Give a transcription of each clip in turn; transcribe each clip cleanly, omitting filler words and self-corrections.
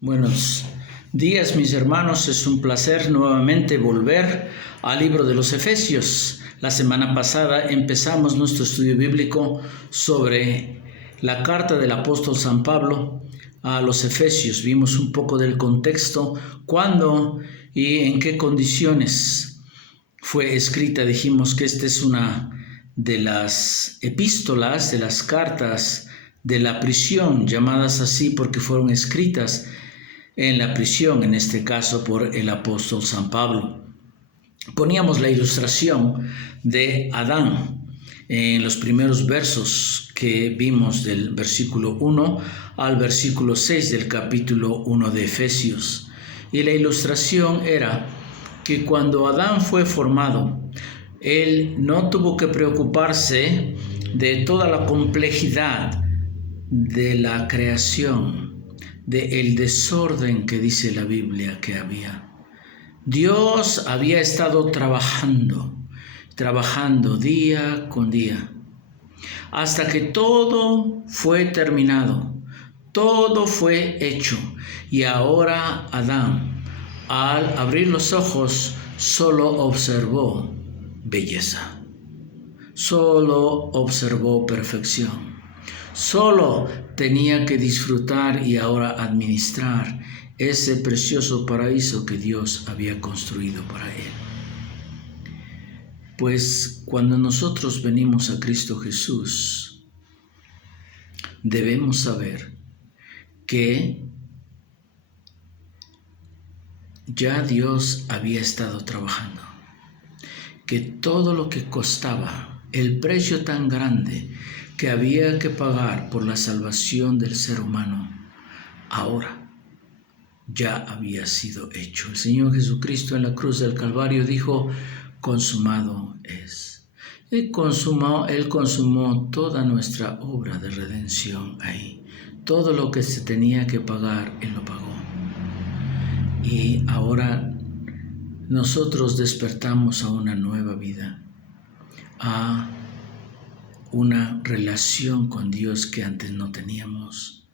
Buenos días, mis hermanos. Es un placer nuevamente volver al libro de los Efesios. La semana pasada empezamos nuestro estudio bíblico sobre la carta del apóstol San Pablo a los Efesios. Vimos un poco del contexto, cuándo y en qué condiciones fue escrita. Dijimos que esta es una de las epístolas, de las cartas de la prisión, llamadas así porque fueron escritas en la prisión, en este caso por el apóstol San Pablo. Poníamos la ilustración de Adán en los primeros versos que vimos del versículo 1 al versículo 6 del capítulo 1 de Efesios. Y la ilustración era que cuando Adán fue formado, él no tuvo que preocuparse de toda la complejidad de la creación, del desorden que dice la Biblia que había. Dios había estado trabajando día con día, hasta que todo fue terminado, todo fue hecho. Y ahora Adán, al abrir los ojos, solo observó belleza, solo observó perfección. Solo tenía que disfrutar y ahora administrar ese precioso paraíso que Dios había construido para él. Pues cuando nosotros venimos a Cristo Jesús, debemos saber que ya Dios había estado trabajando, que todo lo que costaba, el precio tan grande que había que pagar por la salvación del ser humano, ahora ya había sido hecho. El Señor Jesucristo en la cruz del Calvario dijo: consumado es. Él consumó toda nuestra obra de redención ahí. Todo lo que se tenía que pagar, Él lo pagó. Y ahora nosotros despertamos a una nueva vida, a una relación con Dios que antes no teníamos,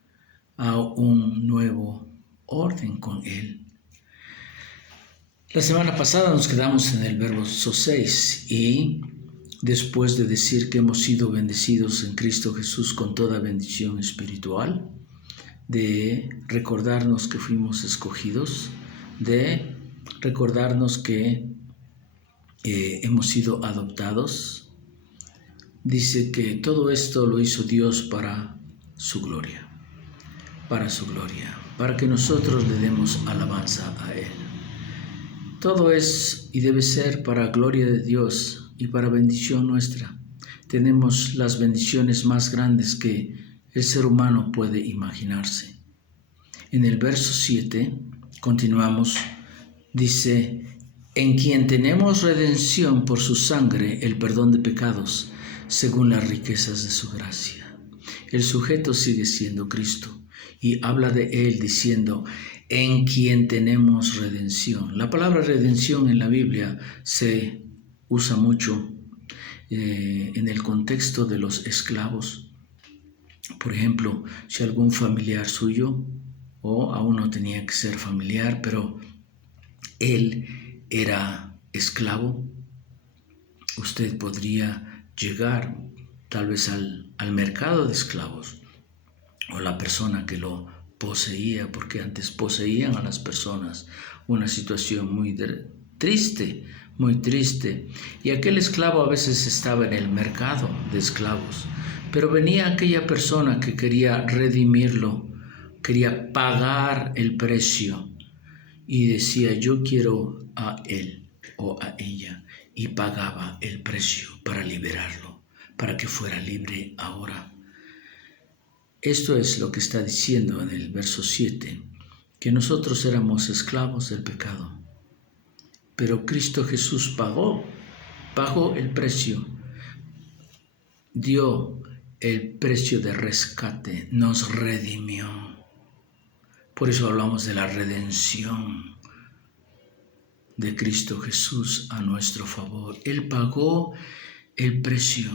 a un nuevo orden con Él. La semana pasada nos quedamos en el verso 6 y después de decir que hemos sido bendecidos en Cristo Jesús con toda bendición espiritual, de recordarnos que fuimos escogidos, de recordarnos que hemos sido adoptados, dice que todo esto lo hizo Dios para su gloria, para que nosotros le demos alabanza a Él. Todo es y debe ser para gloria de Dios y para bendición nuestra. Tenemos las bendiciones más grandes que el ser humano puede imaginarse. En el verso 7, continuamos, dice: en quien tenemos redención por su sangre, el perdón de pecados, según las riquezas de su gracia. El sujeto sigue siendo Cristo y habla de Él diciendo: en quien tenemos redención. La palabra redención en la Biblia se usa mucho en el contexto de los esclavos. Por ejemplo, si algún familiar suyo, o aún no tenía que ser familiar, pero él era esclavo, usted podría llegar tal vez al mercado de esclavos, o la persona que lo poseía, porque antes poseían a las personas, una situación muy triste, y aquel esclavo a veces estaba en el mercado de esclavos, pero venía aquella persona que quería redimirlo, quería pagar el precio, y decía: yo quiero a él o a ella, y pagaba el precio para liberarlo, para que fuera libre ahora. Esto es lo que está diciendo en el verso 7, que nosotros éramos esclavos del pecado, pero Cristo Jesús pagó el precio, dio el precio de rescate, nos redimió. Por eso hablamos de la redención de Cristo Jesús a nuestro favor. Él pagó el precio.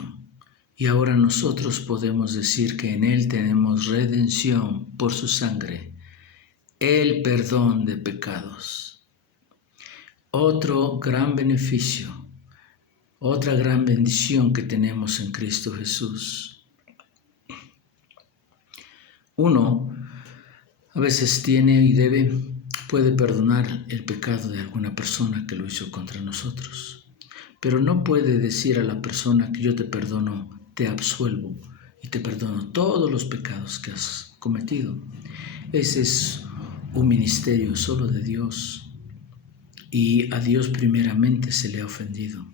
Y ahora nosotros podemos decir que en Él tenemos redención por su sangre, el perdón de pecados. Otro gran beneficio, otra gran bendición que tenemos en Cristo Jesús. Uno a veces puede perdonar el pecado de alguna persona que lo hizo contra nosotros, pero no puede decir a la persona que yo te perdono, te absuelvo y te perdono todos los pecados que has cometido. Ese es un ministerio solo de Dios, y a Dios primeramente se le ha ofendido.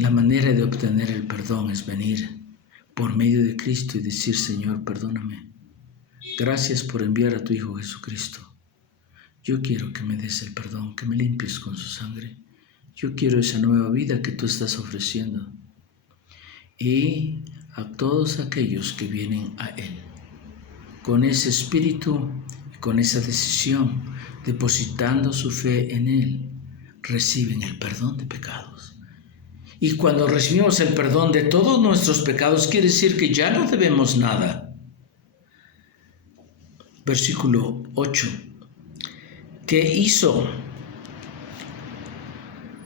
La manera de obtener el perdón es venir por medio de Cristo y decir: Señor, perdóname. Gracias por enviar a tu Hijo Jesucristo. Yo quiero que me des el perdón, que me limpies con su sangre. Yo quiero esa nueva vida que tú estás ofreciendo. Y a todos aquellos que vienen a Él, con ese espíritu y con esa decisión, depositando su fe en Él, reciben el perdón de pecados. Y cuando recibimos el perdón de todos nuestros pecados, quiere decir que ya no debemos nada. Versículo 8. Que hizo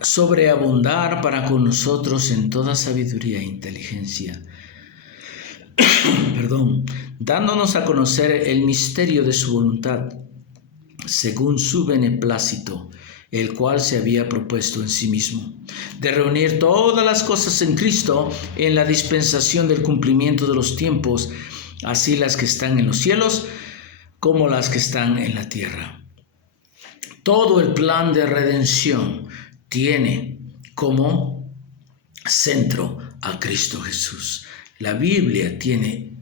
sobreabundar para con nosotros en toda sabiduría e inteligencia. Dándonos a conocer el misterio de su voluntad, según su beneplácito, el cual se había propuesto en sí mismo, de reunir todas las cosas en Cristo en la dispensación del cumplimiento de los tiempos, así las que están en los cielos como las que están en la tierra. Todo el plan de redención tiene como centro a Cristo Jesús. La Biblia tiene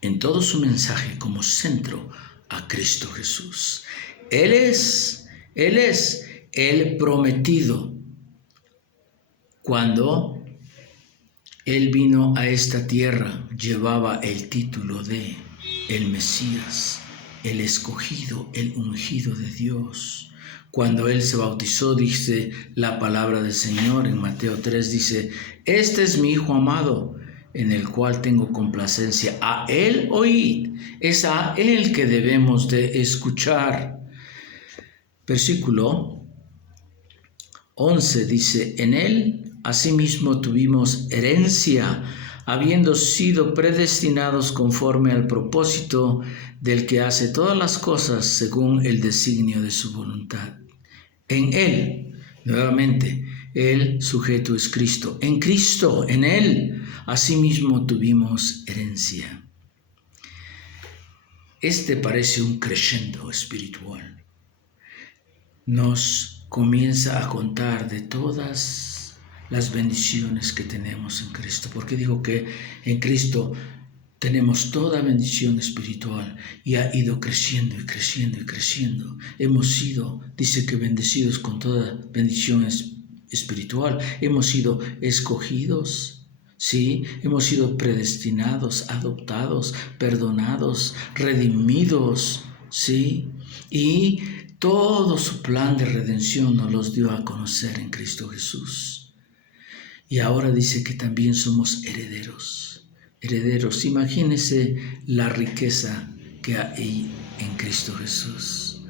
en todo su mensaje como centro a Cristo Jesús. Él es el prometido. Cuando Él vino a esta tierra, llevaba el título de el Mesías, el escogido, el ungido de Dios. Cuando Él se bautizó, dice la palabra del Señor en Mateo 3, dice: este es mi Hijo amado, en el cual tengo complacencia. A Él oíd. Es a Él que debemos de escuchar. Versículo 11 dice: en Él asimismo tuvimos herencia, habiendo sido predestinados conforme al propósito del que hace todas las cosas según el designio de su voluntad. En Él, nuevamente, el sujeto es Cristo. En Cristo, en Él, asimismo tuvimos herencia. Este parece un crescendo espiritual. Nos comienza a contar de todas las bendiciones que tenemos en Cristo. Porque digo que en Cristo tenemos toda bendición espiritual y ha ido creciendo y creciendo y creciendo. Hemos sido, dice que bendecidos con toda bendición espiritual. Hemos sido escogidos, ¿sí? Hemos sido predestinados, adoptados, perdonados, redimidos, ¿sí? Y todo su plan de redención nos los dio a conocer en Cristo Jesús. Y ahora dice que también somos herederos. Herederos, imagínense la riqueza que hay en Cristo Jesús.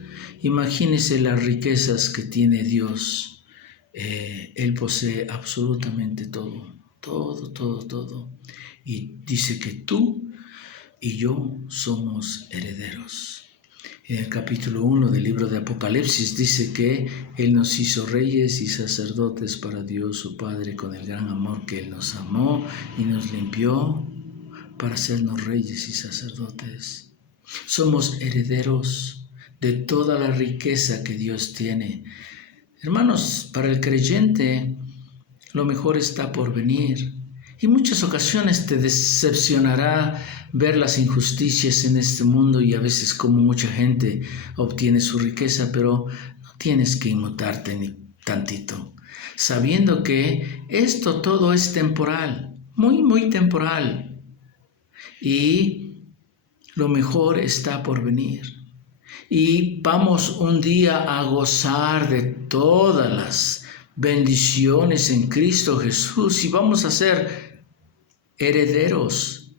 Imagínense las riquezas que tiene Dios. Él posee absolutamente todo, todo. Y dice que tú y yo somos herederos. En el capítulo 1 del libro de Apocalipsis dice que Él nos hizo reyes y sacerdotes para Dios su Padre, con el gran amor que Él nos amó y nos limpió para hacernos reyes y sacerdotes. Somos herederos de toda la riqueza que Dios tiene. Hermanos, para el creyente lo mejor está por venir. Y muchas ocasiones te decepcionará ver las injusticias en este mundo y a veces como mucha gente obtiene su riqueza, pero no tienes que inmutarte ni tantito, sabiendo que esto todo es temporal, muy temporal. Y lo mejor está por venir. Y vamos un día a gozar de todas las bendiciones en Cristo Jesús y vamos a ser herederos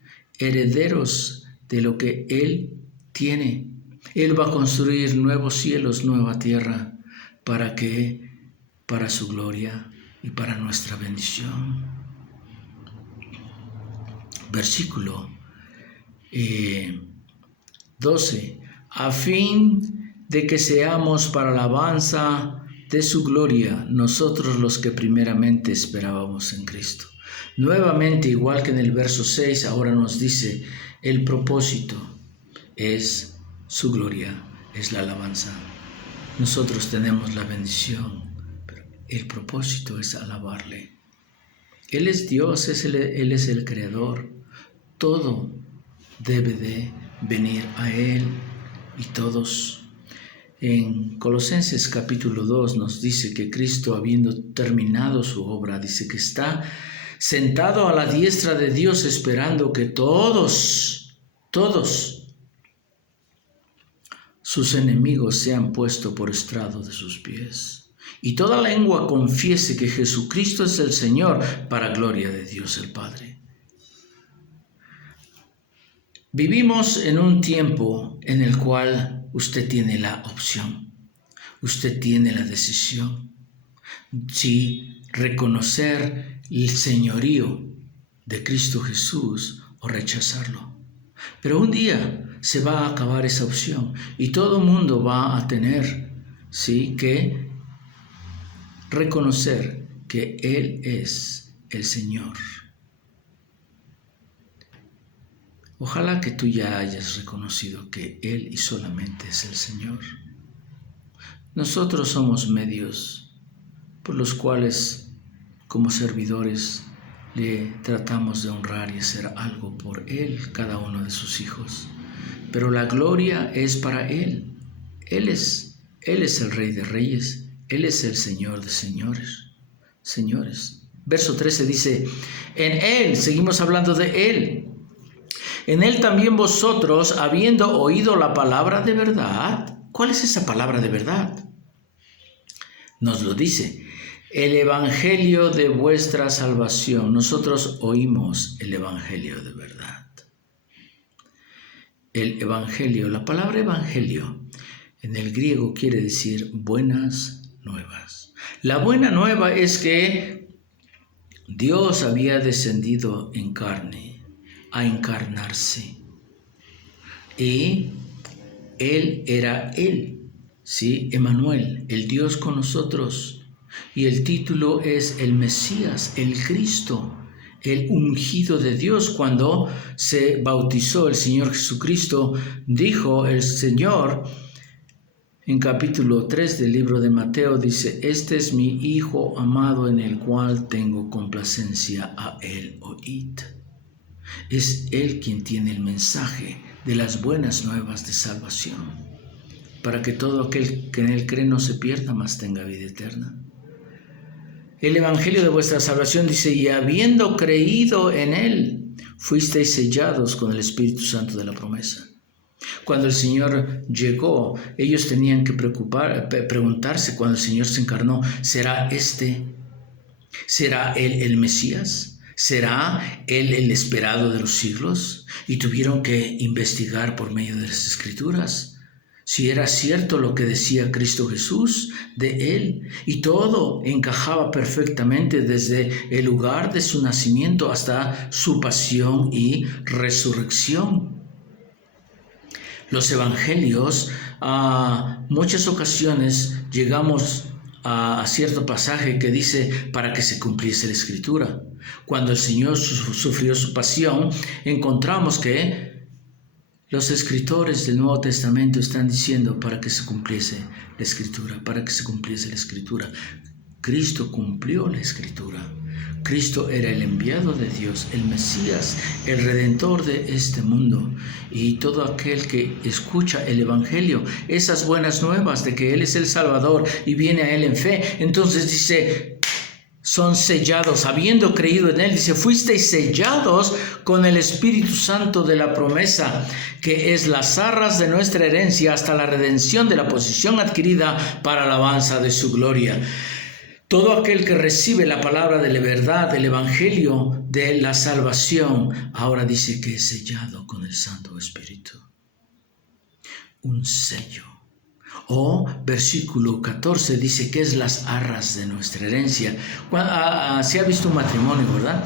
de lo que Él tiene Él va a construir nuevos cielos, nueva tierra. ¿Para qué? Para su gloria y para nuestra bendición. Versículo 12. A fin de que seamos para alabanza de su gloria, nosotros los que primeramente esperábamos en Cristo. Nuevamente, igual que en el verso 6, ahora nos dice, el propósito es su gloria, es la alabanza. Nosotros tenemos la bendición, pero el propósito es alabarle. Él es Dios, Él es el Creador. Todo debe de venir a Él y todos. En Colosenses capítulo 2 nos dice que Cristo, habiendo terminado su obra, dice que está sentado a la diestra de Dios esperando que todos sus enemigos sean puestos por estrado de sus pies. Y toda lengua confiese que Jesucristo es el Señor, para gloria de Dios el Padre. Vivimos en un tiempo en el cual usted tiene la opción, usted tiene la decisión, si reconocer el señorío de Cristo Jesús o rechazarlo. Pero un día se va a acabar esa opción y todo el mundo va a tener, ¿sí?, que reconocer que Él es el Señor. Ojalá que tú ya hayas reconocido que Él y solamente es el Señor. Nosotros somos medios por los cuales, como servidores, le tratamos de honrar y hacer algo por Él, cada uno de sus hijos. Pero la gloria es para Él. Él es el Rey de Reyes. Él es el Señor de señores. Verso 13 dice, en Él, seguimos hablando de Él. En Él también vosotros, habiendo oído la palabra de verdad. ¿Cuál es esa palabra de verdad? Nos lo dice, el evangelio de vuestra salvación. Nosotros oímos el evangelio de verdad. El evangelio, la palabra evangelio en el griego quiere decir buenas nuevas. La buena nueva es que Dios había descendido en carne, a encarnarse. Y Él era Él, ¿sí? Emmanuel, el Dios con nosotros. Y el título es el Mesías, el Cristo, el ungido de Dios. Cuando se bautizó el Señor Jesucristo, dijo el Señor en capítulo 3 del libro de Mateo, dice, este es mi Hijo amado en el cual tengo complacencia, a Él oíd. Es Él quien tiene el mensaje de las buenas nuevas de salvación, para que todo aquel que en Él cree no se pierda, mas tenga vida eterna. El evangelio de vuestra salvación dice, y habiendo creído en Él, fuisteis sellados con el Espíritu Santo de la promesa. Cuando el Señor llegó, ellos tenían que preguntarse, cuando el Señor se encarnó, ¿será Él el Mesías? ¿Será Él el esperado de los siglos? Y tuvieron que investigar por medio de las Escrituras si era cierto lo que decía Cristo Jesús de Él. Y todo encajaba perfectamente desde el lugar de su nacimiento hasta su pasión y resurrección. Los evangelios, a muchas ocasiones llegamos a cierto pasaje que dice para que se cumpliese la Escritura. Cuando el Señor sufrió su pasión, encontramos que los escritores del Nuevo Testamento están diciendo para que se cumpliese la Escritura, para que se cumpliese la Escritura. Cristo cumplió la Escritura. Cristo era el enviado de Dios, el Mesías, el Redentor de este mundo. Y todo aquel que escucha el Evangelio, esas buenas nuevas de que Él es el Salvador y viene a Él en fe, entonces dice, son sellados, habiendo creído en Él, dice, fuisteis sellados con el Espíritu Santo de la promesa, que es las arras de nuestra herencia hasta la redención de la posesión adquirida para alabanza de su gloria. Todo aquel que recibe la palabra de la verdad, del Evangelio de la salvación, ahora dice que es sellado con el Santo Espíritu. un sello. O versículo 14 dice que es las arras de nuestra herencia. Se ha visto un matrimonio, ¿verdad?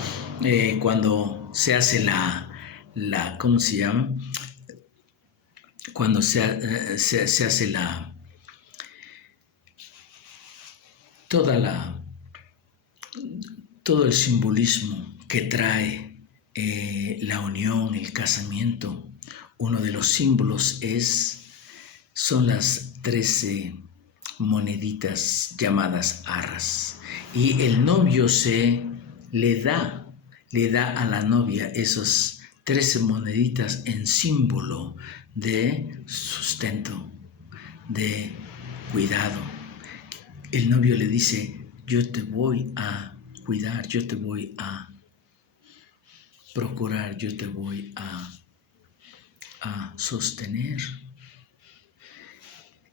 Cuando se hace ¿cómo se llama? Cuando se hace todo el simbolismo que trae la unión, el casamiento. Uno de los símbolos son las 13 moneditas llamadas arras. Y el novio le da a la novia esas 13 moneditas en símbolo de sustento, de cuidado. El novio le dice: yo te voy a cuidar, yo te voy a procurar, yo te voy a sostener.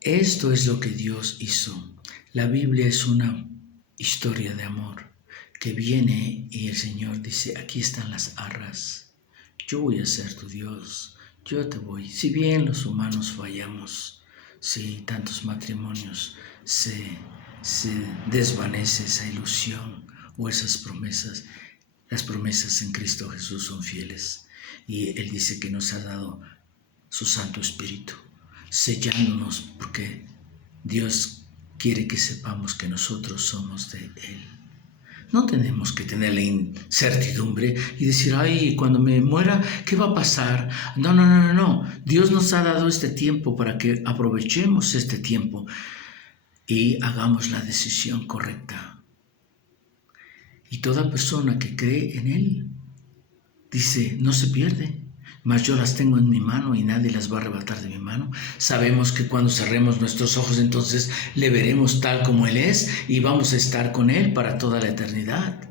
Esto es lo que Dios hizo. La Biblia es una historia de amor que viene y el Señor dice: aquí están las arras, yo voy a ser tu Dios, yo te voy. Si bien los humanos fallamos, si tantos matrimonios se desvanece esa ilusión o esas promesas, las promesas en Cristo Jesús son fieles. Y Él dice que nos ha dado su Santo Espíritu, sellándonos, porque Dios quiere que sepamos que nosotros somos de Él. No tenemos que tener la incertidumbre y decir: ay, cuando me muera, ¿qué va a pasar? No. Dios nos ha dado este tiempo para que aprovechemos este tiempo y hagamos la decisión correcta. Y toda persona que cree en Él dice: no se pierde, mas yo las tengo en mi mano y nadie las va a arrebatar de mi mano. Sabemos que cuando cerremos nuestros ojos, entonces le veremos tal como Él es y vamos a estar con Él para toda la eternidad.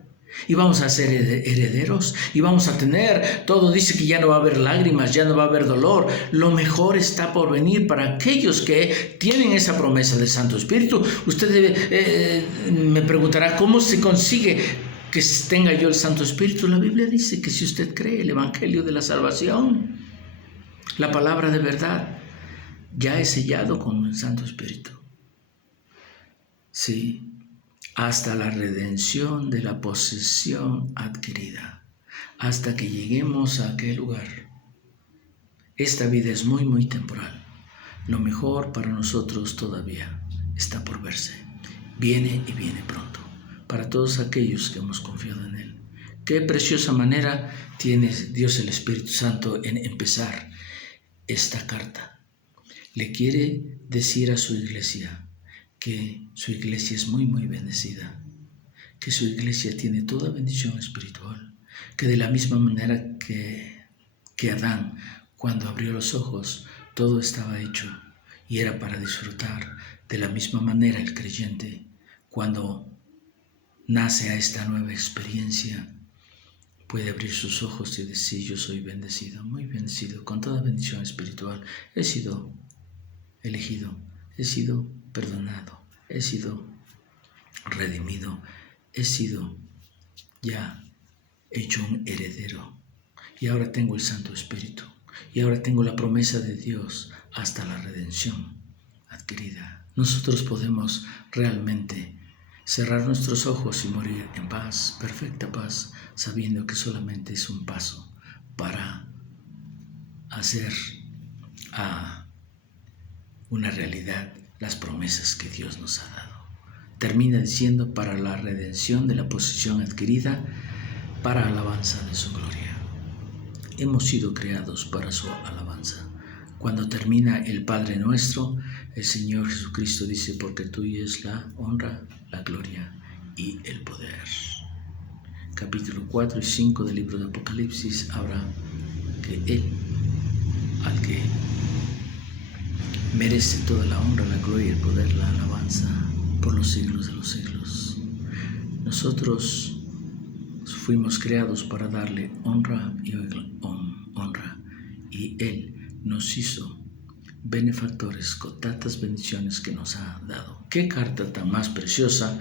Y vamos a ser herederos y vamos a tener todo. Dice que ya no va a haber lágrimas, ya no va a haber dolor. Lo mejor está por venir para aquellos que tienen esa promesa del Santo Espíritu. Usted me preguntará: ¿cómo se consigue que tenga yo el Santo Espíritu? La Biblia dice que si usted cree el Evangelio de la salvación, la palabra de verdad, ya es sellado con el Santo Espíritu. Sí, hasta la redención de la posesión adquirida, hasta que lleguemos a aquel lugar. Esta vida es muy, muy temporal. Lo mejor para nosotros todavía está por verse. Viene y viene pronto. Para todos aquellos que hemos confiado en Él. Qué preciosa manera tiene Dios el Espíritu Santo en empezar esta carta. Le quiere decir a su iglesia que su iglesia es muy, muy bendecida, que su iglesia tiene toda bendición espiritual, que de la misma manera que Adán, cuando abrió los ojos, todo estaba hecho y era para disfrutar. De la misma manera el creyente, cuando nace a esta nueva experiencia, puede abrir sus ojos y decir: yo soy bendecido, muy bendecido, con toda bendición espiritual. He sido elegido, he sido perdonado, he sido redimido, he sido ya hecho un heredero. Y ahora tengo el Santo Espíritu. Y ahora tengo la promesa de Dios hasta la redención adquirida. Nosotros podemos realmente cerrar nuestros ojos y morir en paz, perfecta paz, sabiendo que solamente es un paso para hacer una realidad las promesas que Dios nos ha dado. Termina diciendo: para la redención de la posesión adquirida, para alabanza de su gloria. Hemos sido creados para su alabanza. Cuando termina el Padre Nuestro, el Señor Jesucristo dice: porque tuya es la honra, la gloria y el poder. Capítulo 4 y 5 del libro de Apocalipsis habla que Él, al que merece toda la honra, la gloria y el poder, la alabanza por los siglos de los siglos. Nosotros fuimos creados para darle honra y Él nos hizo benefactores con tantas bendiciones que nos ha dado. ¡Qué carta tan más preciosa!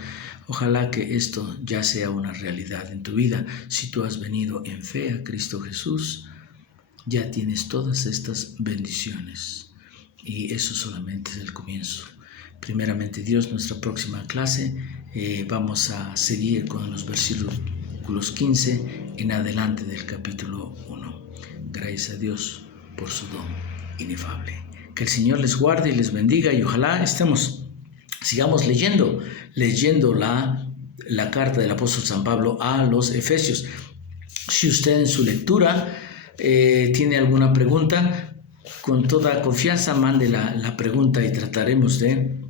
Ojalá que esto ya sea una realidad en tu vida. Si tú has venido en fe a Cristo Jesús, ya tienes todas estas bendiciones. y eso solamente es el comienzo. Primeramente Dios, nuestra próxima clase vamos a seguir con los versículos 15 en adelante del capítulo 1. Gracias a Dios por su don inefable. Que el Señor les guarde y les bendiga, y ojalá sigamos leyendo la carta del apóstol San Pablo a los Efesios. Si usted en su lectura tiene alguna pregunta, con toda confianza mande la pregunta y trataremos de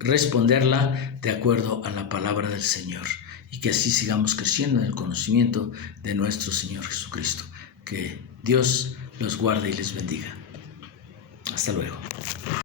responderla de acuerdo a la palabra del Señor, y que así sigamos creciendo en el conocimiento de nuestro Señor Jesucristo. Que Dios los guarde y les bendiga. Hasta luego.